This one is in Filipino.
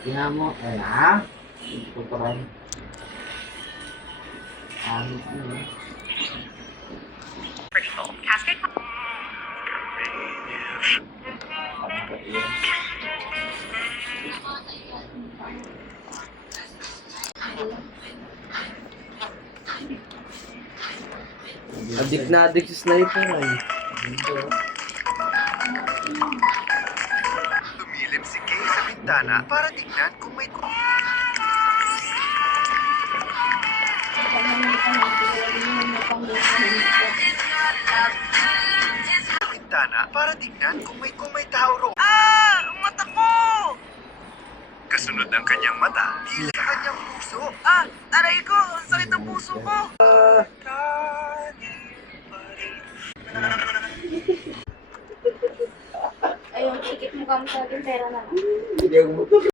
Tingnan mo, ayun ha. Tuturan. Cascade. Adik na adik si Sniper ay. Lumilip si Kay sa bintana para tingnan kung may bintana para tingnan kung may tao roon. Ang mata ko! Kasunod ng kanyang mata, tila sa kanyang puso. Aray ko! Ang sakit ng puso ko! Ayun, ikit mo kami sa akin, pera na lang. Hindi ako